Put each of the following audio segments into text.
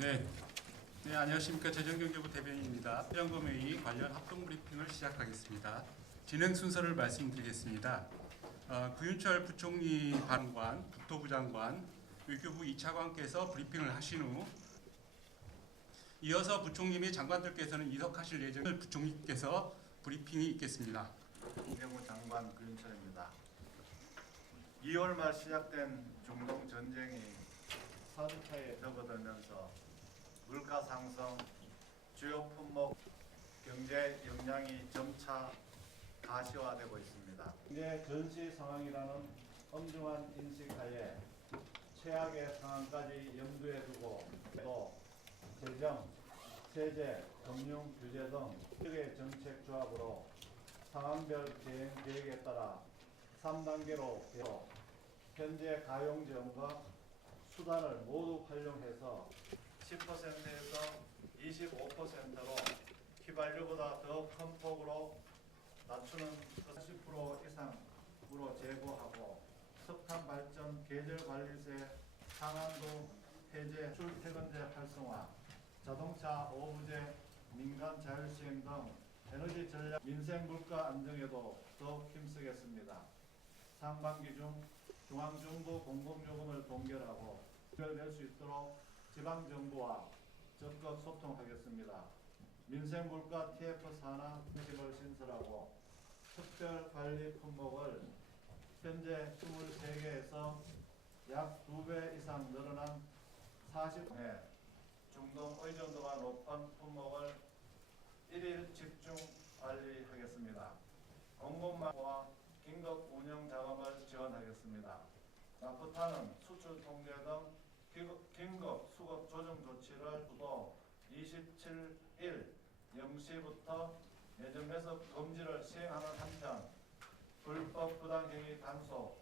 네, 안녕하십니까. 재정경제부 대변인입니다. 회원검회의 관련 합동 브리핑을 시작하겠습니다. 진행 순서를 말씀드리겠습니다. 구윤철 부총리 발언관, 국토부 장관, 외교부 2차관께서 브리핑을 하신 후 이어서 부총리 및 장관들께서는 이석하실 예정을 부총리께서 브리핑이 있겠습니다. 국토부 장관 구윤철입니다. 2월 말 시작된 중동 전쟁이 4주차에 접어들면서 물가 상승, 주요 품목 경제 역량이 점차 가시화되고 있습니다. 경제 전시 상황이라는 엄중한 인식하에 최악의 상황까지 염두에 두고 또 재정, 세제, 금융 규제 등各의 정책 조합으로 상황별 대응 계획에 따라 3단계로 현재 가용 지원과 수단을 모두 활용해서 10%에서 25%로 휘발유보다 더 큰 폭으로 낮추는 40% 이상으로 제고하고 석탄 발전 계절 관리세 상한도 해제, 출퇴근제 활성화, 자동차 오부제, 민간 자율 시행 등 에너지 전략, 민생 물가 안정에도 더욱 힘쓰겠습니다. 상반기 중 중앙정부 공공요금을 동결하고 연결될 수 있도록 지방정부와 적극 소통하겠습니다. 민생 물가 TF 산하 회식을 신설하고 특별관리 품목을 현재 23개에서 약 2배 이상 늘어난 40회 중동 의존도가 높은 품목을 1일 집중 관리하겠습니다. 공급망과 긴급 운영 자금을 지원하겠습니다. 나프타는 수출 통제 등 긴급 수급 조정 조치를 또 27일 0시부터 매점 매석 금지를 시행하는 한편 불법 부당행위 단속,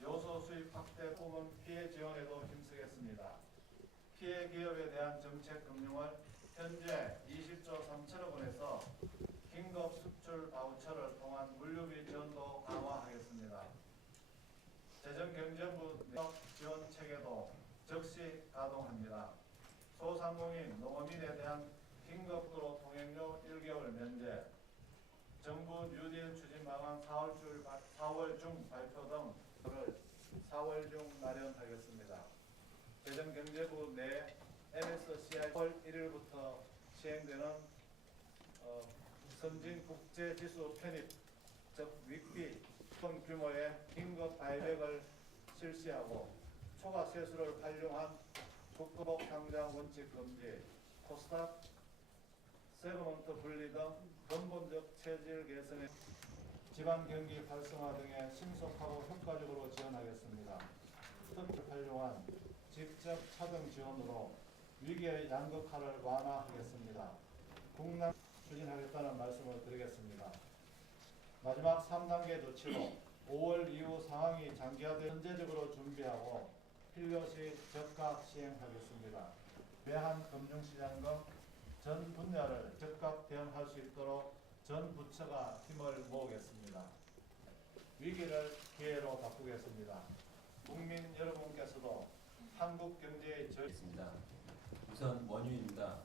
요소 수입 확대 부분 피해 지원에도 힘쓰겠습니다. 피해 기업에 대한 정책 금융을 현재 20조 3천억 원에서 긴급 수출 바우처를 통한 물류비 지원도 강화하겠습니다. 재정경제부 지원 체계도 즉시 가동합니다. 소상공인, 농어민에 대한 긴급으로 통행료 1개월 면제, 정부 뉴딜 추진 방안 4월 중 발표 등을 4월 중 마련하겠습니다. 재정경제부 내 MSCI 8월 1일부터 시행되는 선진국제지수 편입, 즉 위피 큰 규모의 긴급 바이백을 실시하고 초과 세수를 활용한 국가복 상장 원칙 금지, 코스닥, 세그먼트 분리 등 근본적 체질 개선에 지방 경기 활성화 등에 신속하고 효과적으로 지원하겠습니다. 특히 활용한 직접 차등 지원으로 위기의 양극화를 완화하겠습니다. 국난 추진하겠다는 말씀을 드리겠습니다. 마지막 3단계 조치로 5월 이후 상황이 장기화돼 현재적으로 준비하고 필요시 적극 시행하겠습니다. 외환 금융시장 등 전 분야를 적극 대응할 수 있도록 전 부처가 힘을 모으겠습니다. 위기를 기회로 바꾸겠습니다. 국민 여러분께서도 한국 경제의 있습니다. 우선 원유입니다.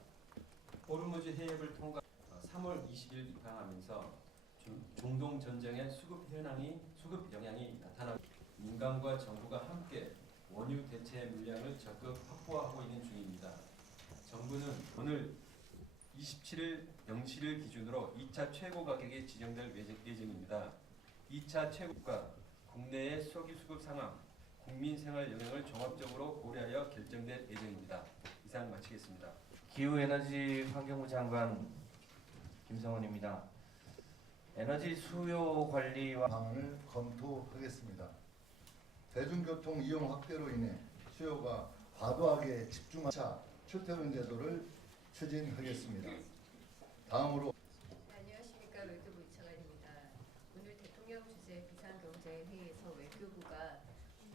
호르무즈 해협을 통과 3월 20일 입항하면서 중동 전쟁의 수급 영향이 나타나고 민간과 정부가 함께 원유 대체 물량을 적극 확보하고 있는 중입니다. 정부는 오늘 27일 0시를 기준으로 2차 최고 가격이 지정될 예정입니다. 2차 최고가 국내의 석유 수급 상황, 국민 생활 영향을 종합적으로 고려하여 결정될 예정입니다. 이상 마치겠습니다. 기후에너지 환경부 장관 김성원입니다. 에너지 수요 관리와 방안을 검토하겠습니다. 대중교통 이용 확대로 인해 수요가 과도하게 집중한 차 출퇴근 제도를 추진하겠습니다. 다음으로 안녕하십니까. 외교부 이차관입니다. 오늘 대통령 주재 비상경제회의에서 외교부가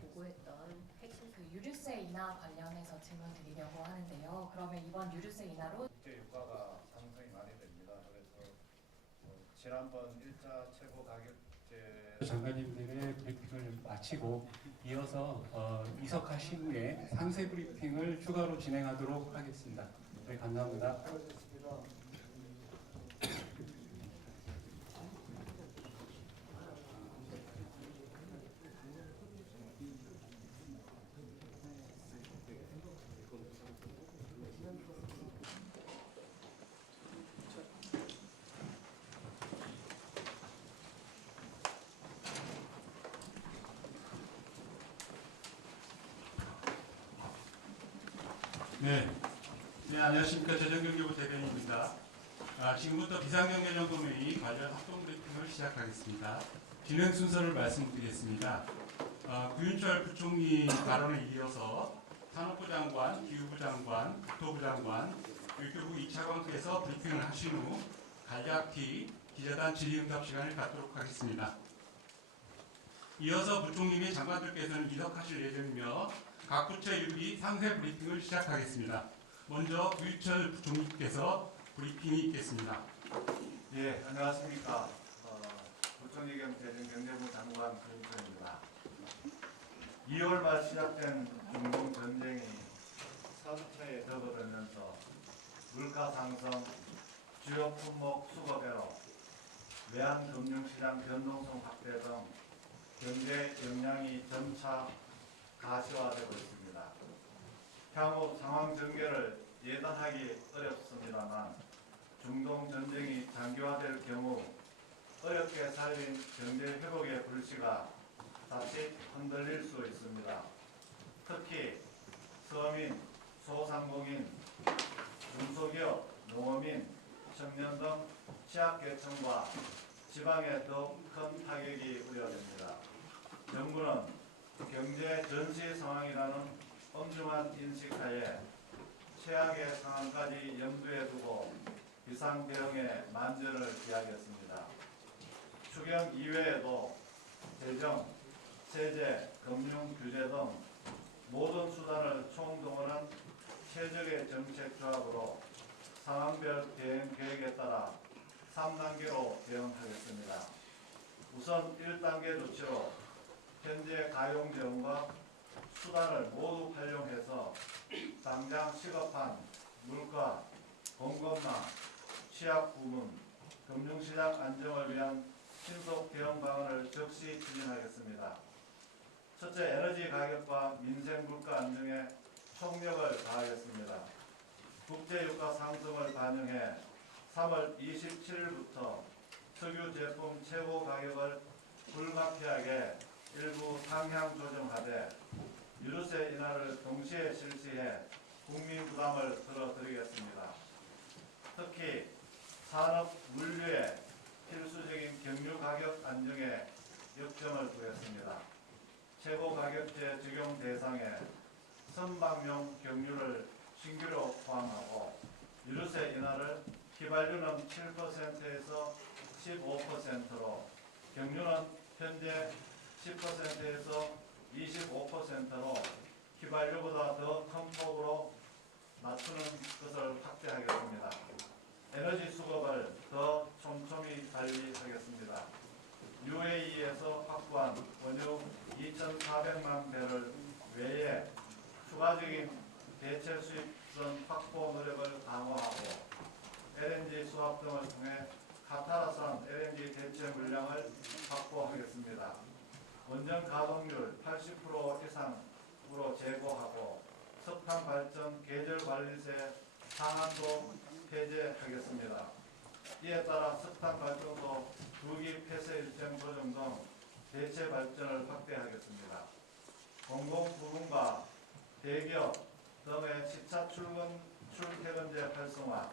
보고했던 핵심 유류세 인하 관련해서 질문 드리려고 하는데요. 그러면 이번 유류세 인하로 국제 유가가 상승이 많이 됩니다. 그래서 지난번 1차 최고 가격제 장관님들의 브리핑을 마치고 이어서 이석하신 후에 상세 브리핑을 추가로 진행하도록 하겠습니다. 네, 감사합니다. 네, 안녕하십니까. 재정경제부 대변인입니다. 지금부터 비상경제점검회의 관련 합동 브리핑을 시작하겠습니다. 진행 순서를 말씀드리겠습니다. 구윤철 부총리 발언에 이어서 산업부 장관, 기후부 장관, 국토부 장관, 외교부 이차관께서 브리핑을 하신 후 간략히 기자단 질의응답 시간을 갖도록 하겠습니다. 이어서 부총리 및 장관들께서는 이석하실 예정이며 각 부처 일기 상세 브리핑을 시작하겠습니다. 먼저 구윤철 부총리께서 브리핑이 있겠습니다. 예, 안녕하십니까. 부총리 겸 재정경제부 장관 구윤철입니다. 2월 말 시작된 중동 전쟁이 4주차에 접어들면서 물가 상승, 주요 품목 수거 배로, 외환 금융시장 변동성 확대 등 경제 역량이 점차 가시화되고 있습니다. 향후 상황 전개를 예단하기 어렵습니다만 중동 전쟁이 장기화될 경우 어렵게 살린 경제 회복의 불씨가 다시 흔들릴 수 있습니다. 특히 서민, 소상공인, 중소기업, 농어민, 청년 등 취약계층과 지방에 더 큰 타격이 우려됩니다. 정부는 경제 전시 상황이라는 엄중한 인식하에 최악의 상황까지 염두에 두고 비상 대응에 만전을 기하겠습니다. 추경 이외에도 재정, 세제, 금융 규제 등 모든 수단을 총동원한 최적의 정책 조합으로 상황별 대응 계획에 따라 3단계로 대응하겠습니다. 우선 1단계 조치로 현재 가용 재원과 수단을 모두 활용해서 당장 시급한 물가, 공급망, 취약 부문, 금융시장 안정을 위한 신속 대응 방안을 즉시 추진하겠습니다. 첫째, 에너지 가격과 민생 물가 안정에 총력을 다하겠습니다. 국제유가 상승을 반영해 3월 27일부터 석유 제품 최고 가격을 불가피하게 일부 상향 조정하되 유류세 인하를 동시에 실시해 국민 부담을 덜어드리겠습니다. 특히 산업 물류의 필수적인 경유 가격 안정에 역점을 두겠습니다. 최고 가격제 적용 대상에 선박용 경유를 신규로 포함하고 유류세 인하를 휘발유는 7%에서 15%로 경유는 현재 10%에서 25%로 휘발유보다 더 큰 폭으로 낮추는 것을 확대하겠습니다. 에너지 수급을 더 촘촘히 관리하겠습니다. UAE에서 확보한 원유 2,400만 배럴 외에 추가적인 대체 수입선 확보 노력을 강화하고 LNG 수합 등을 통해 카타르산 LNG 대체 물량을 확보하겠습니다. 원전 가동률 80% 이상으로 재고하고 석탄 발전 계절 관리세 상한도 폐지하겠습니다. 이에 따라 석탄 발전소 2기 폐쇄 일정 조정 등 대체 발전을 확대하겠습니다. 공공부문과 대기업 등의 시차 출퇴근제 활성화,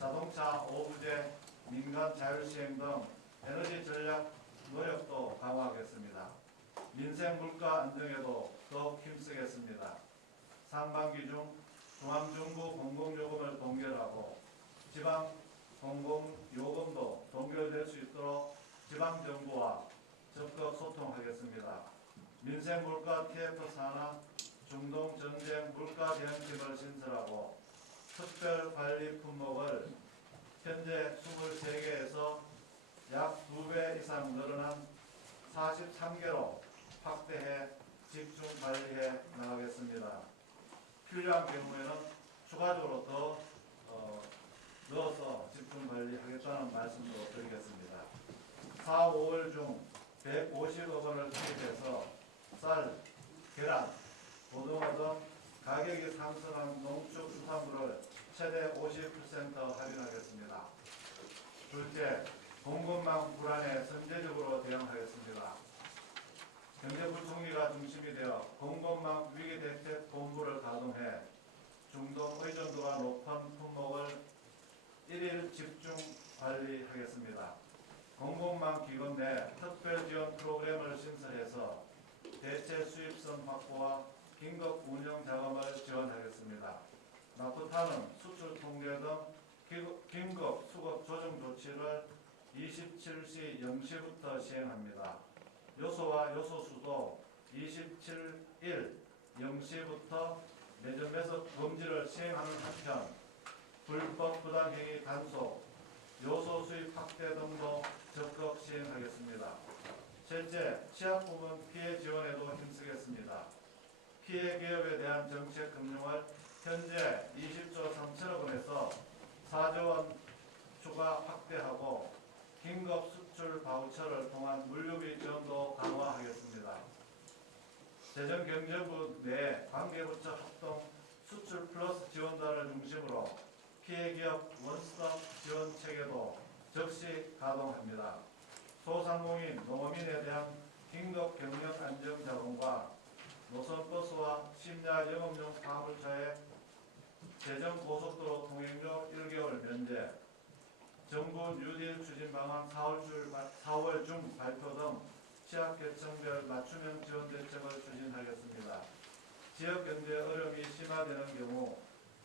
자동차 오부제, 민간 자율시행 등 에너지 전략 노력도 강화하겠습니다. 민생 물가 안정에도 더욱 힘쓰겠습니다. 상반기 중 중앙정부 공공요금을 동결하고 지방 공공요금도 동결될 수 있도록 지방정부와 적극 소통하겠습니다. 민생 물가 TF 산하 중동 전쟁 물가 대응팀을 신설하고 특별 관리 품목을 현재 23개에서 약 2배 이상 늘어난 43개로 확대해 집중 관리해 나가겠습니다. 필요한 경우에는 추가적으로 더 넣어서 집중 관리하겠다는 말씀도 드리겠습니다. 4, 5월 중 150억 원을 투입해서 쌀, 계란, 고등어 등 가격이 상승한 농축수산물을 최대 50% 할인하겠습니다. 둘째, 공급망 불안에 선제적으로 대응하겠습니다. 경제부총리가 중심이 되어 공급망 위기대책본부를 가동해 중동 의존도가 높은 품목을 일일 집중 관리하겠습니다. 공급망 기금 내 특별 지원 프로그램을 신설해서 대체 수입선 확보와 긴급 운영 자금을 지원하겠습니다. 나프타는 수출 통제 등 긴급 수급 조정 조치를 27시 0시부터 시행합니다. 요소와 요소수도 27일 0시부터 매점 매석 금지를 시행하는 한편 불법 부당행위 단속, 요소 수입 확대 등도 적극 시행하겠습니다. 실제 취약부문 피해 지원에도 힘쓰겠습니다. 피해 기업에 대한 정책 금융을 현재 20조 3천억 원에서 4조 원 추가 확대하고 긴급 수출 바우처를 통한 물류비 지원도 강화하겠습니다. 재정경제부 내 관계부처 합동 수출 플러스 지원단을 중심으로 피해 기업 원스톱 지원 체계도 즉시 가동합니다. 소상공인, 농어민에 대한 긴급 경영 안정 자금과 노선버스와 심야 영업용 화물차의 대전 고속도로 통행료 1개월 면제, 정부 뉴딜 추진 방안 4월 중 발표 등 취약계층별 맞춤형 지원 대책을 추진하겠습니다. 지역경제 어려움이 심화되는 경우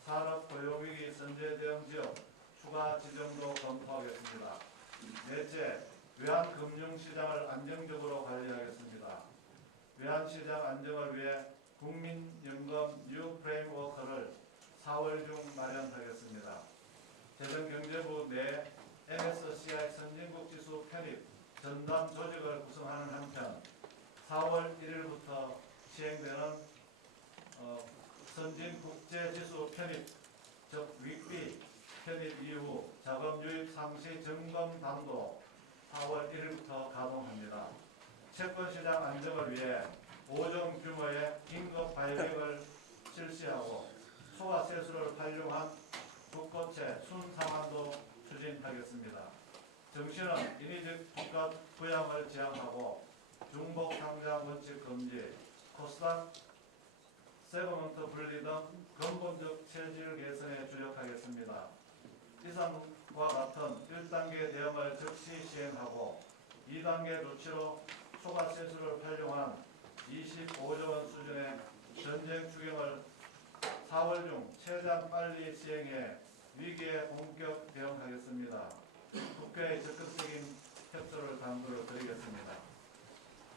산업 고용위기 선제 대응 지역 추가 지정도 검토하겠습니다. 넷째, 외환금융시장을 안정적으로 관리하겠습니다. 외환시장 안정을 위해 국민연금 뉴 프레임워크를 4월 중 마련하겠습니다. 재정경제부 내 MSCI 선진국 지수 편입 전담 조직을 구성하는 한편 4월 1일부터 시행되는 선진국제지수 편입, 즉 윗비 편입 이후 자금 유입 상시 점검단도 4월 1일부터 가동합니다. 채권시장 안정을 위해 5종 규모의 긴급 발행을 실시하고 초과세수를 활용한 국고채 순상환도 추진하겠습니다. 정시는 인위적 주가 부양을 지향하고 중복 상장 원칙 금지, 코스닥 세그먼트 분리 등 근본적 체질 개선에 주력하겠습니다. 이상과 같은 1단계 대응을 즉시 시행하고 2단계 조치로 초과세수를 활용한 25조 원 수준의 전쟁 추경을 4월 중 최대한 빨리 시행해 위기에 본격 대응하겠습니다. 국회의 적극적인 협조를 당부를 드리겠습니다.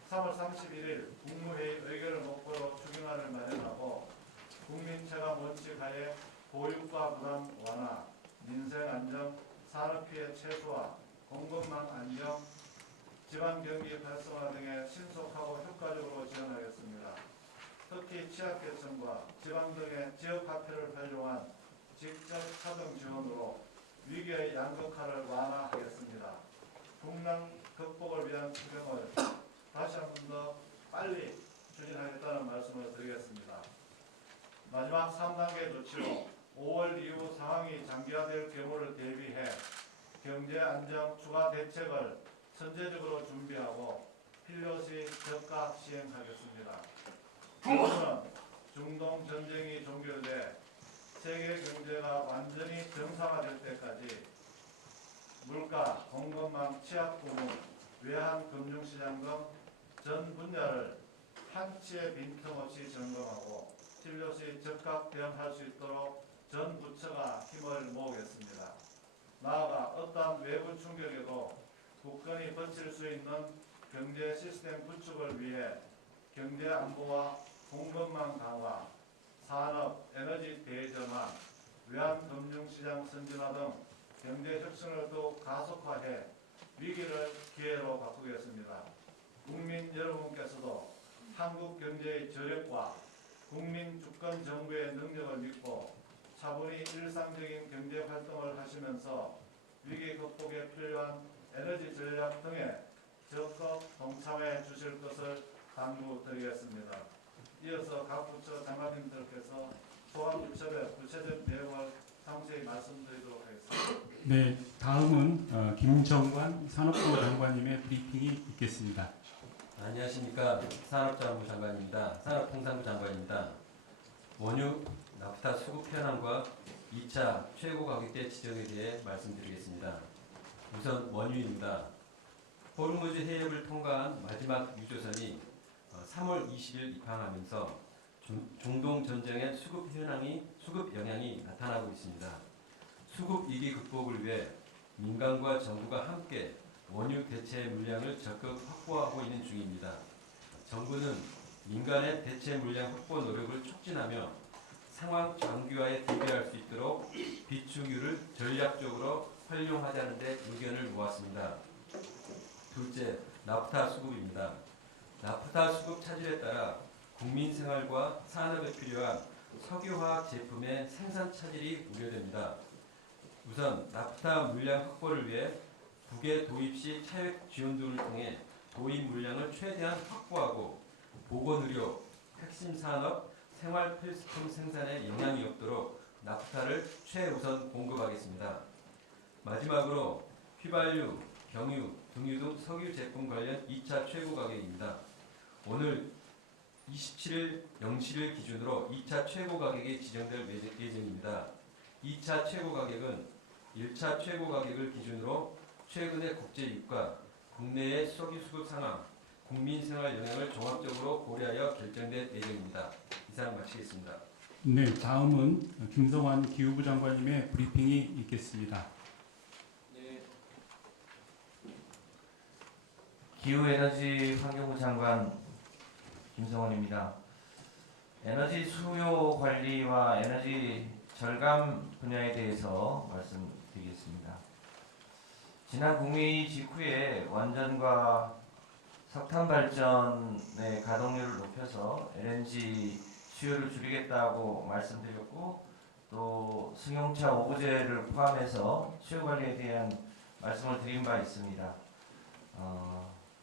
3월 31일 국무회의 의결을 목표로 추경안을 마련하고 국민체감 원칙 하에 보육과 부담 완화, 민생 안정, 산업피해 최소화, 공급망 안정, 지방경기 활성화 등에 신속하고 효과적으로 지원하겠습니다. 특히 취약계층과 지방 등의 지역화폐를 활용한 직접 차등 지원으로 위기의 양극화를 완화하겠습니다. 국난 극복을 위한 추경을 다시 한 번 더 빨리 추진하겠다는 말씀을 드리겠습니다. 마지막 3단계 조치로 5월 이후 상황이 장기화될 경우를 대비해 경제 안정 추가 대책을 선제적으로 준비하고 필요시 적극 시행하겠습니다. 정부는 중동 전쟁이 종결돼 세계 경제가 완전히 정상화될 때까지 물가, 공급망, 취약부문, 외환금융시장 등 전 분야를 한치의 빈틈없이 점검하고 필요시 적극 대응할 수 있도록 전 부처가 힘을 모으겠습니다. 나아가 어떠한 외부 충격에도 굳건히 버틸 수 있는 경제 시스템 구축을 위해 경제 안보와 공급망 강화, 산업, 에너지 대전환, 외환금융시장 선진화 등 경제 혁신을 더욱 가속화해 위기를 기회로 바꾸겠습니다. 국민 여러분께서도 한국 경제의 저력과 국민 주권 정부의 능력을 믿고 차분히 일상적인 경제 활동을 하시면서 위기 극복에 필요한 에너지 전략 등에 적극 동참해 주실 것을 당부드리겠습니다. 이어서 각 부처 장관님들께서 소관부처의 구체적 내용을 상세히 말씀드리도록 하겠습니다. 네, 다음은 김정관 산업부 장관님의 브리핑이 있겠습니다. 안녕하십니까. 산업자원부 장관입니다. 산업통상부 장관입니다. 원유 나프타 수급 현황과 2차 최고 가격대 지정에 대해 말씀드리겠습니다. 우선 원유입니다. 호르무즈 해협을 통과한 마지막 유조선이 3월 20일 입항하면서 중동 전쟁의 수급 영향이 나타나고 있습니다. 수급 위기 극복을 위해 민간과 정부가 함께 원유 대체 물량을 적극 확보하고 있는 중입니다. 정부는 민간의 대체 물량 확보 노력을 촉진하며 상황 장기화에 대비할 수 있도록 비축유를 전략적으로 활용하자는 데 의견을 모았습니다. 둘째, 나프타 수급입니다. 나프타 수급 차질에 따라 국민 생활과 산업에 필요한 석유화학 제품의 생산 차질이 우려됩니다. 우선 나프타 물량 확보를 위해 북의 도입 시 차액 지원도를 통해 도입 물량을 최대한 확보하고 보건의료, 핵심 산업, 생활 필수품 생산에 영향이 없도록 나프타를 최우선 공급하겠습니다. 마지막으로 휘발유, 경유, 등유 등 석유 제품 관련 2차 최고 가격입니다. 오늘 27일 0시를 기준으로 2차 최고 가격이 지정될 예정입니다. 2차 최고 가격은 1차 최고 가격을 기준으로 최근의 국제 유가, 국내의 석유 수급 상황, 국민 생활 영향을 종합적으로 고려하여 결정될 예정입니다. 이상 마치겠습니다. 네, 다음은 김성환 기후부 장관님의 브리핑이 있겠습니다. 기후에너지환경부 장관 김성원입니다. 에너지 수요 관리와 에너지 절감 분야에 대해서 말씀드리겠습니다. 지난 국무회의 직후에 원전과 석탄 발전의 가동률을 높여서 LNG 수요를 줄이겠다고 말씀드렸고, 또 승용차 오부제를 포함해서 수요 관리에 대한 말씀을 드린 바 있습니다.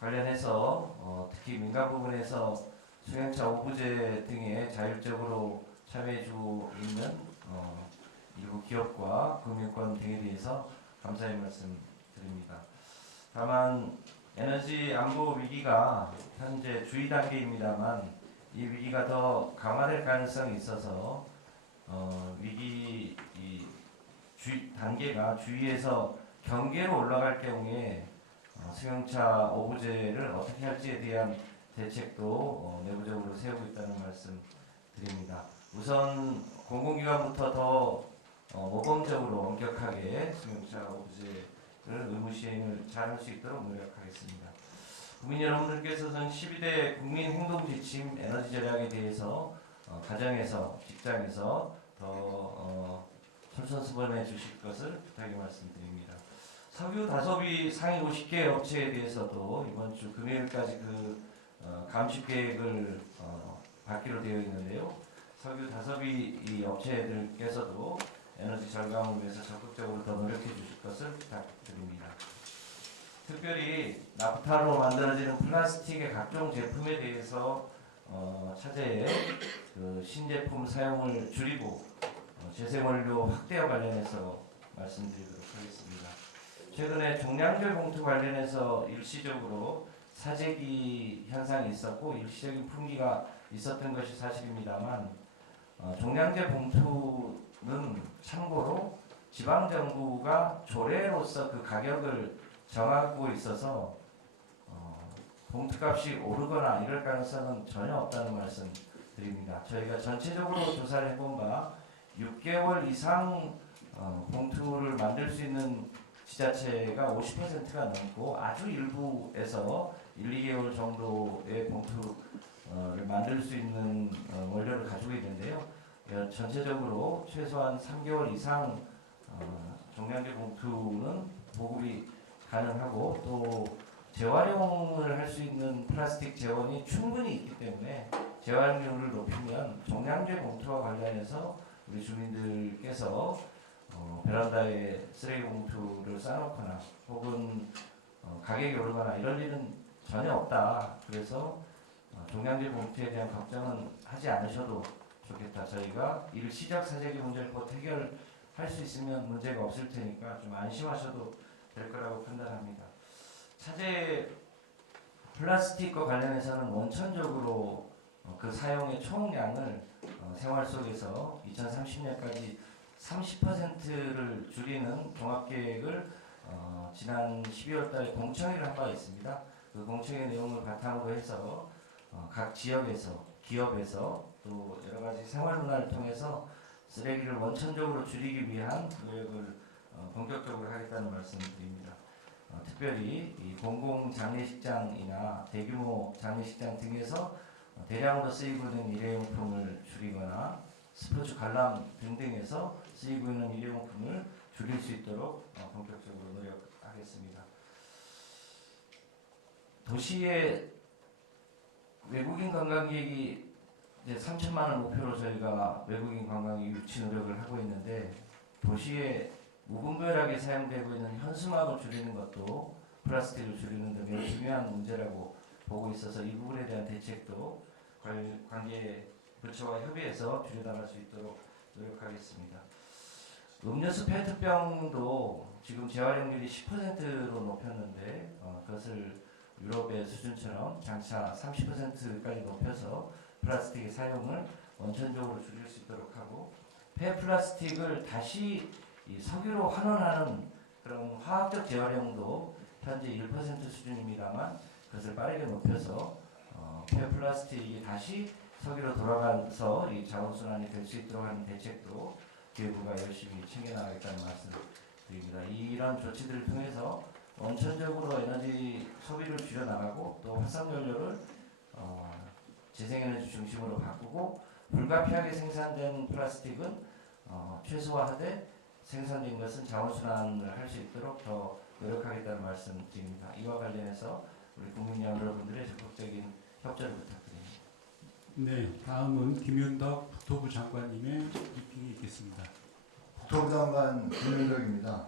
관련해서 특히 민간 부분에서 승용차 오부제 등에 자율적으로 참여해주고 있는 일부 기업과 금융권 등에 대해서 감사의 말씀 드립니다. 다만 에너지 안보 위기가 현재 주의 단계입니다만 이 위기가 더 강화될 가능성이 있어서 위기 단계가 주의에서 경계로 올라갈 경우에 승용차 오부제를 어떻게 할지에 대한 대책도 내부적으로 세우고 있다는 말씀 드립니다. 우선 공공기관부터 더 모범적으로 엄격하게 승용차 오부제를 의무 시행을 잘할 수 있도록 노력하겠습니다. 국민 여러분들께서는 12대 국민 행동 지침 에너지 절약에 대해서 가정에서, 직장에서 더 솔선수범해 주실 것을 부탁의 말씀드립니다. 석유 다소비 상위 50개 업체에 대해서도 이번 주 금요일까지 감시 계획을 받기로 되어 있는데요. 석유 다소비 이 업체들께서도 에너지 절감을 위해서 적극적으로 더 노력해 주실 것을 부탁드립니다. 특별히 나프타로 만들어지는 플라스틱의 각종 제품에 대해서 차제에 신제품 사용을 줄이고 재생원료 확대와 관련해서 말씀드리도록 하겠습니다. 최근에 종량제 봉투 관련해서 일시적으로 사재기 현상이 있었고 일시적인 품귀가 있었던 것이 사실입니다만 종량제 봉투는 참고로 지방정부가 조례로서 그 가격을 정하고 있어서 봉투값이 오르거나 이럴 가능성은 전혀 없다는 말씀 드립니다. 저희가 전체적으로 조사를 해본 바 6개월 이상 봉투를 만들 수 있는 지자체가 50%가 넘고 아주 일부에서 1, 2개월 정도의 봉투를 만들 수 있는 원료를 가지고 있는데요. 전체적으로 최소한 3개월 이상 종량제 봉투는 보급이 가능하고 또 재활용을 할 수 있는 플라스틱 재원이 충분히 있기 때문에 재활용률을 높이면 종량제 봉투와 관련해서 우리 주민들께서 베란다에 쓰레기 봉투를 싸놓거나 혹은 가격이 오르거나 이럴 일은 전혀 없다. 그래서 종량제 봉투에 대한 걱정은 하지 않으셔도 좋겠다. 저희가 이 시작 사재기 문제를 곧 해결할 수 있으면 문제가 없을 테니까 좀 안심하셔도 될 거라고 판단합니다. 차제 플라스틱과 관련해서는 원천적으로 그 사용의 총량을 생활 속에서 2030년까지 30%를 줄이는 종합계획을 지난 12월 달에 공청회를 한 바 있습니다. 그 공청회 내용을 바탕으로 해서 각 지역에서 기업에서 또 여러 가지 생활 문화를 통해서 쓰레기를 원천적으로 줄이기 위한 노력을 본격적으로 하겠다는 말씀을 드립니다. 특별히 이 공공 장례식장이나 대규모 장례식장 등에서 대량으로 쓰이고 있는 일회용품을 줄이거나 스포츠 관람 등등에서 쓰이고 있는 일회용품을 줄일 수 있도록 본격적으로 노력하겠습니다. 도시의 외국인 관광객이 이제 3천만 원 목표로 저희가 외국인 관광객 유치 노력을 하고 있는데 도시에 무분별하게 사용되고 있는 현수막을 줄이는 것도 플라스틱을 줄이는 데 매우 중요한 문제라고 보고 있어서 이 부분에 대한 대책도 관계 부처와 협의해서 줄여나갈 수 있도록 노력하겠습니다. 음료수 페트병도 지금 재활용률이 10%로 높였는데 그것을 유럽의 수준처럼 장차 30%까지 높여서 플라스틱의 사용을 원천적으로 줄일 수 있도록 하고 폐플라스틱을 다시 이 석유로 환원하는 그런 화학적 재활용도 현재 1% 수준입니다만 그것을 빠르게 높여서 폐플라스틱이 다시 석유로 돌아가서 이 자원순환이 될 수 있도록 하는 대책도 기회부가 열심히 챙겨나가겠다는 말씀을 드립니다. 이런 조치들을 통해서 원천적으로 에너지 소비를 줄여나가고 또 화석연료를 재생에너지 중심으로 바꾸고 불가피하게 생산된 플라스틱은 최소화하되 생산된 것은 자원순환을 할 수 있도록 더 노력하겠다는 말씀 드립니다. 이와 관련해서 우리 국민 여러분들의 적극적인 협조를 부탁드립니다. 네, 다음은 김윤덕 국토부 장관님의 브리핑이 있겠습니다. 국토부 장관 김윤덕입니다.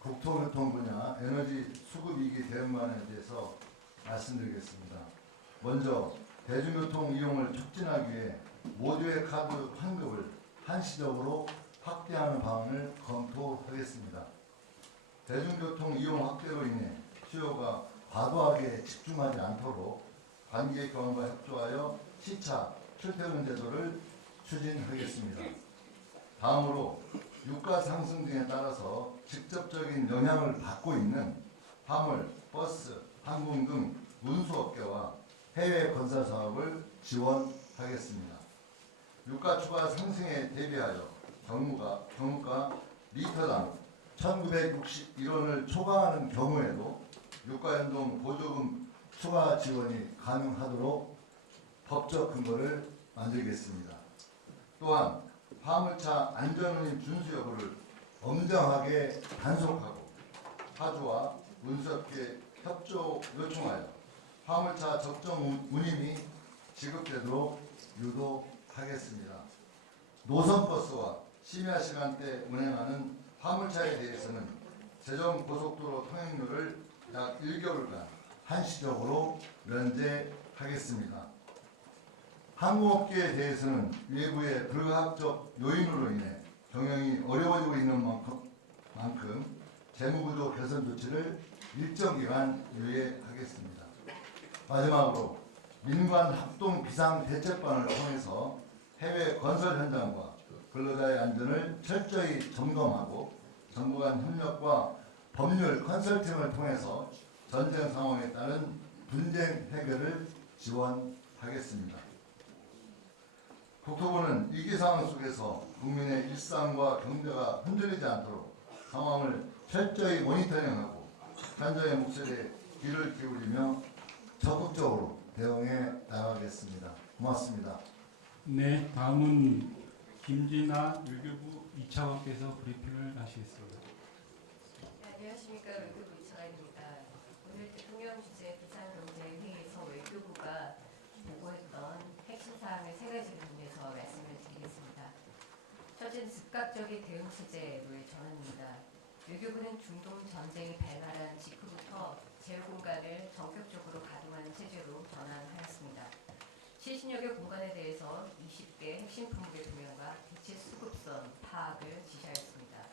국토교통 분야 에너지 수급 위기 대응만에 대해서 말씀드리겠습니다. 먼저 대중교통 이용을 촉진하기 위해 모두의 카드 환급을 한시적으로 확대하는 방안을 검토하겠습니다. 대중교통 이용 확대로 인해 수요가 과도하게 집중하지 않도록 관계기관과 협조하여 시차 출퇴근 제도를 추진하겠습니다. 다음으로 유가 상승 등에 따라서 직접적인 영향을 받고 있는 화물, 버스, 항공 등 운수업계와 해외 건설 사업을 지원하겠습니다. 유가 추가 상승에 대비하여 경무가 리터당 1961원을 초과하는 경우에도 유가연동 보조금 추가 지원이 가능하도록 법적 근거를 만들겠습니다. 또한 화물차 안전운임 준수 여부를 엄정하게 단속하고 하주와 운수업계 협조 요청하여 화물차 적정 운임이 지급되도록 유도하겠습니다. 노선버스와 심야 시간대 운행하는 화물차에 대해서는 제정고속도로 통행료를 약 1개월간 한시적으로 면제하겠습니다. 항공업계에 대해서는 외부의 불가항적 요인으로 인해 경영이 어려워지고 있는 만큼 재무구조 개선 조치를 일정 기간 유예하겠습니다. 마지막으로 민관 합동 비상 대책반을 통해서 해외 건설 현장과 근로자의 안전을 철저히 점검하고 정부 간 협력과 법률 컨설팅을 통해서 전쟁 상황에 따른 분쟁 해결을 지원하겠습니다. 국토부는 위기 상황 속에서 국민의 일상과 경제가 흔들리지 않도록 상황을 철저히 모니터링하고 현장의 목소리에 귀를 기울이며 적극적으로 대응해 나가겠습니다. 고맙습니다. 네, 다음은 김진아 외교부 이차관께서 브리핑을 하시겠습니다. 네, 안녕하십니까. 외교부 이차관입니다. 오늘 대통령 주재 외교부가 보고했던 핵심 사항을 세 가지를 정리해서 말씀을 드리겠습니다. 첫째는 즉각적인 대응 체제로의 전환입니다. 외교부는 중동 전쟁이 발발한 직후부터 제휴 공간을 전격적으로 가동하는 체제로 전환하였습니다. 70여 개 공간에 대해서 20개 핵심 품목의 도면과 대체 수급선 파악을 지시하였습니다.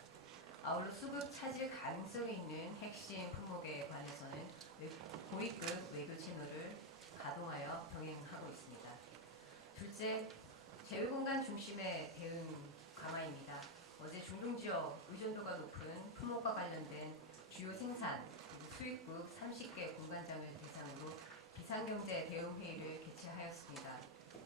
아울러 수급 차질 가능성이 있는 핵심 품목에 관해서는 고위급 외교 채널을 가동하여 병행하고 있습니다. 둘째, 제휴 공간 중심의 대응 강화입니다. 어제 중동 지역 의존도가 높은 품목과 관련된 주요 생산, 수입국 30개 공관장을 대상으로 비상경제 대응 회의를 개최하였습니다.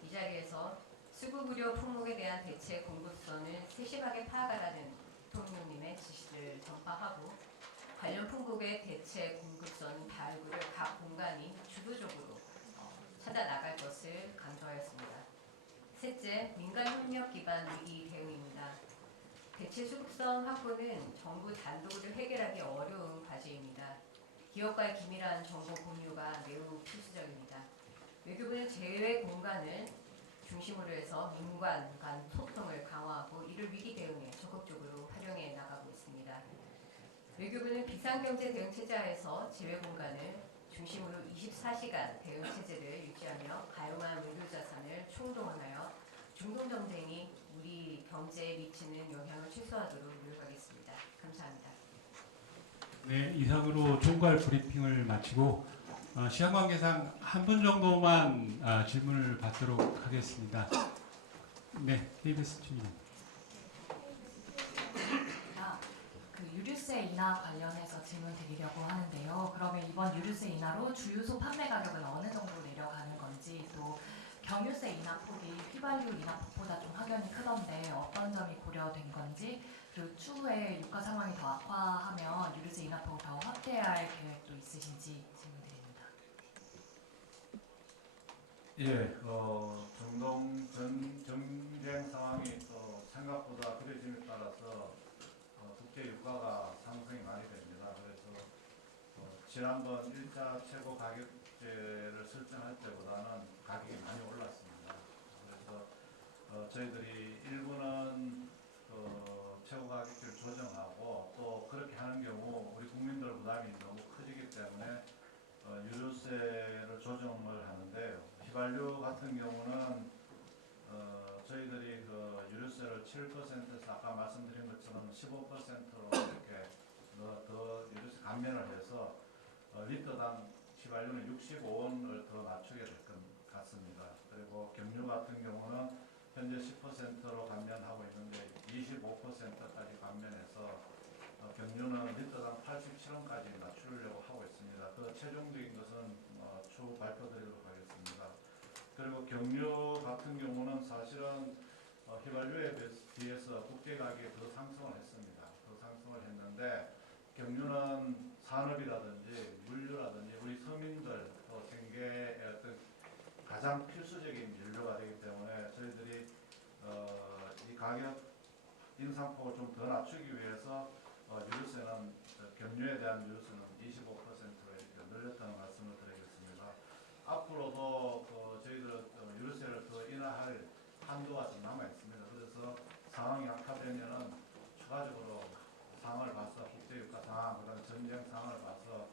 이 자리에서 수급 우려 품목에 대한 대체 공급선을 세심하게 파악하라는 대통령님의 지시를 전파하고 관련 품목의 대체 공급선 발굴을 각 공간이 주도적으로 찾아 나갈 것을 강조하였습니다. 셋째, 민간 협력 기반 위기 대응입니다. 대체 수급선 확보는 정부 단독으로 해결하기 어려운 과제입니다. 기업과의 기밀한 정보 공유가 매우 필수적입니다. 외교부는 제외 공간을 중심으로 해서 민관 간 소통을 강화하고 이를 위기 대응에 적극적으로 활용해 나가고 있습니다. 외교부는 비상경제 대응 체제하에서 제외 공간을 중심으로 24시간 대응 체제를 유지하며 가용한 외교 자산을 총동원하여 중동 전쟁이 우리 경제에 미치는 영향을 최소화하도록 노력하겠습니다. 감사합니다. 네, 이상으로 총괄 브리핑을 마치고 시간 관계상 한 분 정도만 질문을 받도록 하겠습니다. 네, KBS 주민. 그 유류세 인하 관련해서 질문 드리려고 하는데요. 그러면 이번 유류세 인하로 주유소 판매 가격은 어느 정도 내려가는 건지, 또 경유세 인하 폭이 휘발유 인하 폭보다 좀 확연히 크던데 어떤 점이 고려된 건지, 그리고 추후에 유가 상황이 더 악화하면 유류세 인하 폭을 더 확대할 계획도 있으신지 질문드립니다. 예, 중동 전쟁 상황이 생각보다 그려짐에 따라서 국제 유가가 상승이 많이 됩니다. 그래서 지난번 1차 최고 가격제를 설정할 때보다는 가격이 많이 올랐습니다. 그래서 저희들이 일부는 최고 가격제를 조정하고 또 그렇게 하는 경우 우리 국민들 부담이 너무 커지기 때문에 유류세를 조정을 하는데, 휘발유 같은 경우는 저희들이 유류세를 7%에서 아까 말씀드린 것처럼 15%로 이렇게 더 유류세 감면을 해서 리터당 휘발유는 65원을 더 낮추게 될 것 같습니다. 그리고 경유 같은 경우는 현재 10%로 감면하고 있는데 25%까지 감면해서 경유는 리터당 87원까지 낮추려고 하고 있습니다. 그 최종적인 것은 추후 발표드리도록 하겠습니다. 그리고 경유 같은 경우는 사실은 휘발유에 비해서 국제 가격이 더 상승을 했습니다. 더 상승을 했는데, 경유는 산업이라든지 물류라든지 우리 서민들 생계의 어떤 가장 필수적인 연료가 되기 때문에 저희들이 이 가격 인상폭을 좀 더 낮추기 위해서 유류세는 경유에 대한 유류세는 25%로 이렇게 늘렸다는 말씀을 드리겠습니다. 앞으로도 저희들 유류세를 더 인하할 한도가 좀 남아 있습니다. 그래서 상황이 악화되면은 추가적으로 상황을 봐서 국제유가 상황, 그다음 전쟁 상황을 봐서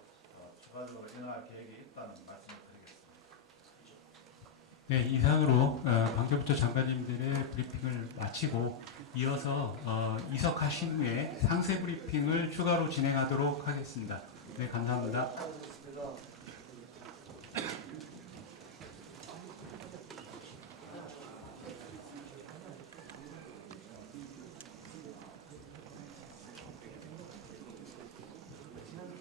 추가적으로 인하할 계획이 있다는 말씀을 드리겠습니다. 네, 이상으로 관계부처 장관님들의 브리핑을 마치고 이어서 이석하신 후에 상세 브리핑을 추가로 진행하도록 하겠습니다. 네, 감사합니다.